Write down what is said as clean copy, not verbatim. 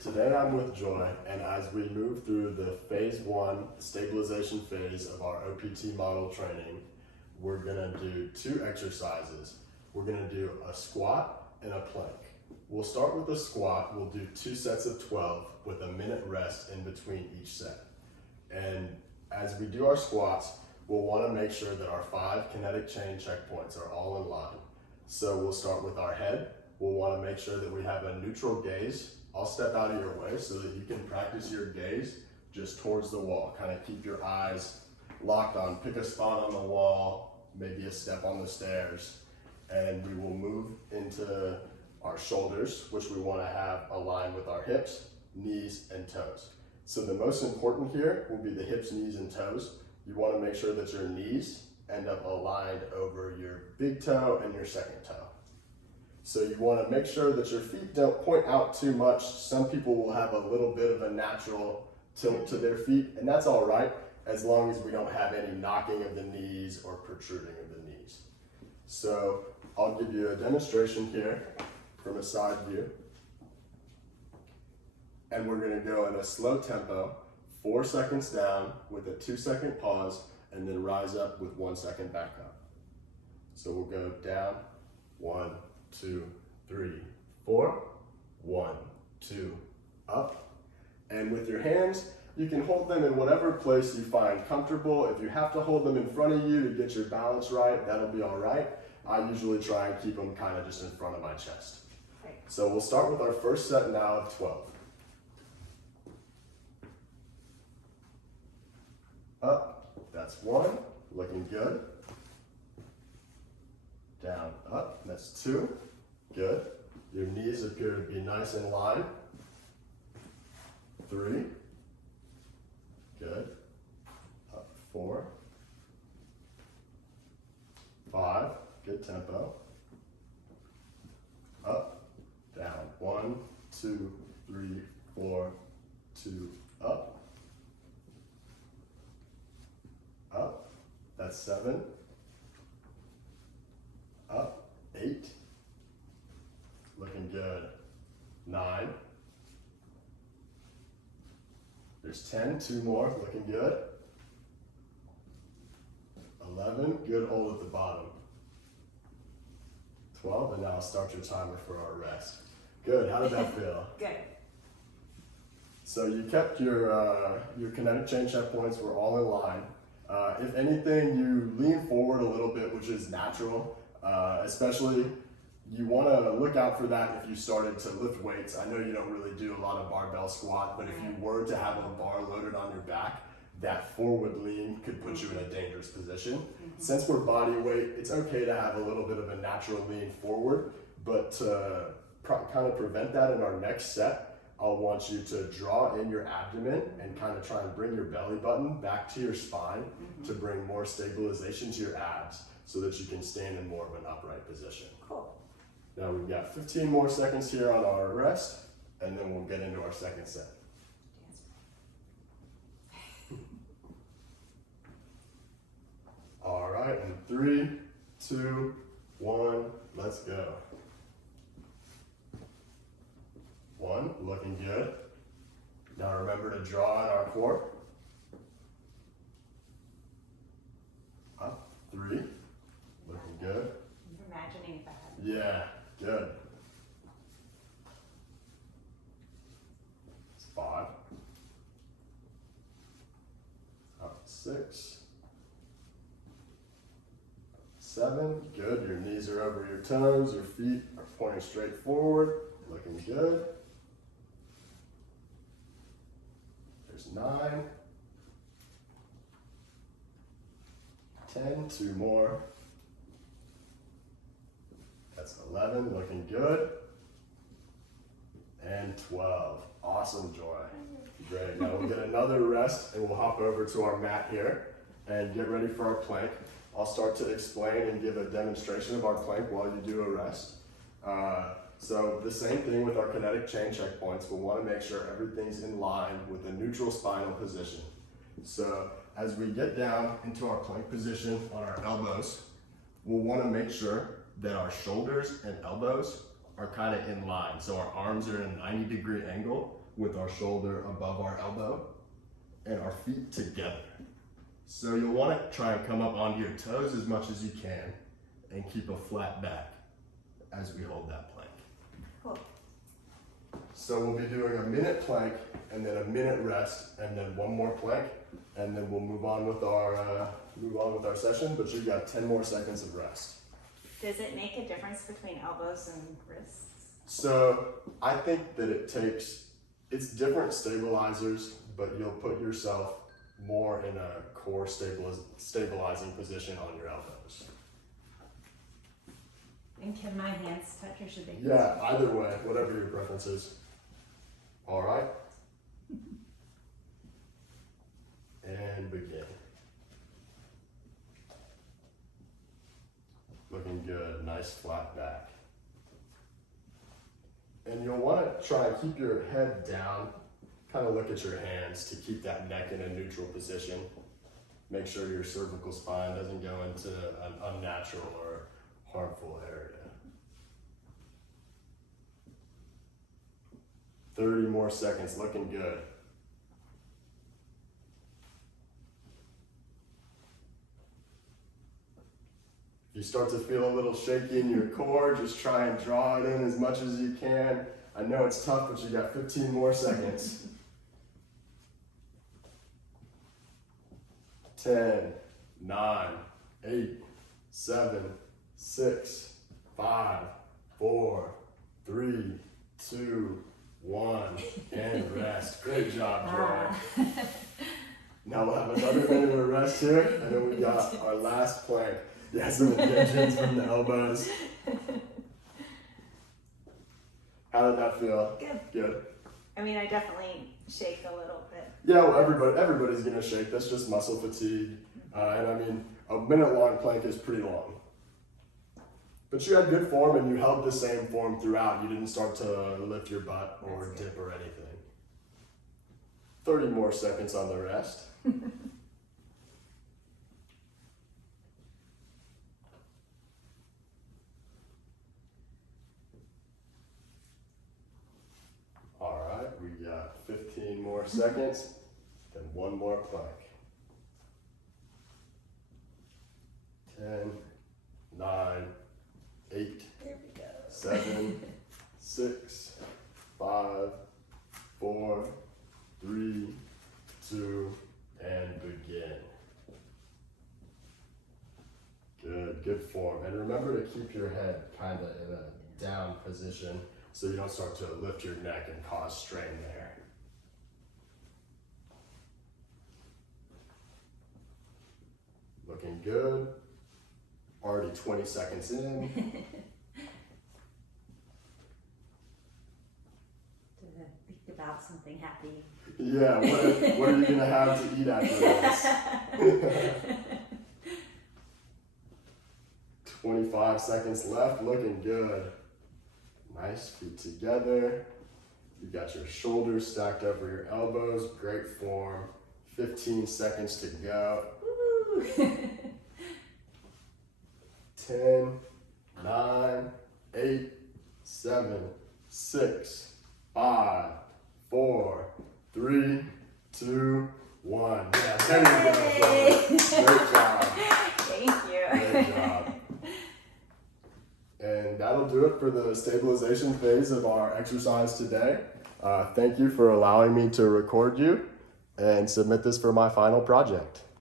Today I'm with Joy, and as we move through the phase 1 stabilization phase of our OPT model training, we're gonna do 2 exercises. We're gonna do a squat and a plank. We'll start with the squat. We'll do 2 sets of 12 with a minute rest in between each set. And as we do our squats, we'll wanna make sure that our 5 kinetic chain checkpoints are all in line. So we'll start with our head. We'll wanna make sure that we have a neutral gaze. I'll step out of your way so that you can practice your gaze just towards the wall. Kind of keep your eyes locked on, pick a spot on the wall, maybe a step on the stairs, and we will move into our shoulders, which we want to have aligned with our hips, knees, and toes. So the most important here will be the hips, knees, and toes. You want to make sure that your knees end up aligned over your big toe and your second toe. So you want to make sure that your feet don't point out too much. Some people will have a little bit of a natural tilt to their feet, and that's all right, as long as we don't have any knocking of the knees or protruding of the knees. So I'll give you a demonstration here from a side view. And we're going to go in a slow tempo, 4 seconds down with a 2-second pause, and then rise up with 1 second back up. So we'll go down, 1, 2, 3, 4, 1, 2, up. And with your hands, you can hold them in whatever place you find comfortable. If you have to hold them in front of you to get your balance right, that'll be all right. I usually try and keep them kind of just in front of my chest. Right. So we'll start with our first set now of 12. Up, that's 1, looking good. Down, up, that's 2, good. Your knees appear to be nice and lined. 3, good. Up, 4, 5, good tempo. Up, down, 1, 2, 3, 4, 2, up. Up, that's 7. Up, 8, looking good. 9, there's 10, 2 more, looking good. 11, good hold at the bottom. 12, and now I'll start your timer for our rest. Good, how did that feel? Good. So you kept your kinetic chain checkpoints were all in line. If anything, you lean forward a little bit, which is natural. Especially, you want to look out for that if you started to lift weights. I know you don't really do a lot of barbell squat, but if you were to have a bar loaded on your back, that forward lean could put you in a dangerous position. Since we're body weight, it's okay to have a little bit of a natural lean forward, but to kind of prevent that in our next set, I'll want you to draw in your abdomen and kind of try and bring your belly button back to your spine to bring more stabilization to your abs so that you can stand in more of an upright position. Cool. Now we've got 15 more seconds here on our rest, and then we'll get into our second set. All right, and 3, 2, 1, let's go. 1, looking good. Now remember to draw in our core. Up, 3, looking good. I'm imagining that. Yeah, good. 5. Up, 6. 7, good. Your knees are over your toes, your feet are pointing straight forward, looking good. There's 9. 10, 2 more. That's 11, looking good. And 12, awesome, Joy. Great, now we'll get another rest and we'll hop over to our mat here and get ready for our plank. I'll start to explain and give a demonstration of our plank while you do a rest. So the same thing with our kinetic chain checkpoints. We'll want to make sure everything's in line with a neutral spinal position. So as we get down into our plank position on our elbows, we'll want to make sure that our shoulders and elbows are kind of in line. So our arms are in a 90-degree angle with our shoulder above our elbow and our feet together. So you'll want to try and come up onto your toes as much as you can and keep a flat back as we hold that plank. Cool. So we'll be doing a minute plank and then a minute rest and then one more plank, and then we'll move on with our session, but you've got 10 more seconds of rest. Does it make a difference between elbows and wrists? So I think that it's different stabilizers, but you'll put yourself more in a core stabilizing position on your elbows. And can my hands touch or should they? Yeah, either way, whatever your preference is. All right. And begin. Looking good, nice flat back. And you'll want to try and keep your head down, kind of look at your hands to keep that neck in a neutral position. Make sure your cervical spine doesn't go into an unnatural or harmful area. 30 more seconds, looking good. If you start to feel a little shaky in your core, just try and draw it in as much as you can. I know it's tough, but you got 15 more seconds. 10, 9, 8, 7, 6, 5, 4, 3, 2, 1, and rest. Great job, Joy. Now we'll have another minute of rest here, and then we got our last plank. Yeah, some adhesions from the elbows. How did that feel? Good. Good. I mean, I definitely shake a little bit. Yeah, well, everybody's gonna shake. That's just muscle fatigue. And I mean, a minute-long plank is pretty long. But you had good form, and you held the same form throughout. You didn't start to lift your butt or dip or anything. 30 more seconds on the rest. All right, we got 15 more seconds, then one more plank. 10, 9, 8, There we go. 7, 6, 5, 4, 3, 2, and begin. Good form. And remember to keep your head kind of in a down position so you don't start to lift your neck and cause strain there. Looking good. Already 20 seconds in. To think about something happy. Yeah, what are you gonna have to eat after this? 25 seconds left, looking good. Nice, feet together. You got your shoulders stacked over your elbows, great form. 15 seconds to go. Woo! 10, 9, 8, 7, 6, 5, 4, 3, 2, 1. Yeah, there you go. Great job. Thank you. Great job. And that'll do it for the stabilization phase of our exercise today. Thank you for allowing me to record you and submit this for my final project.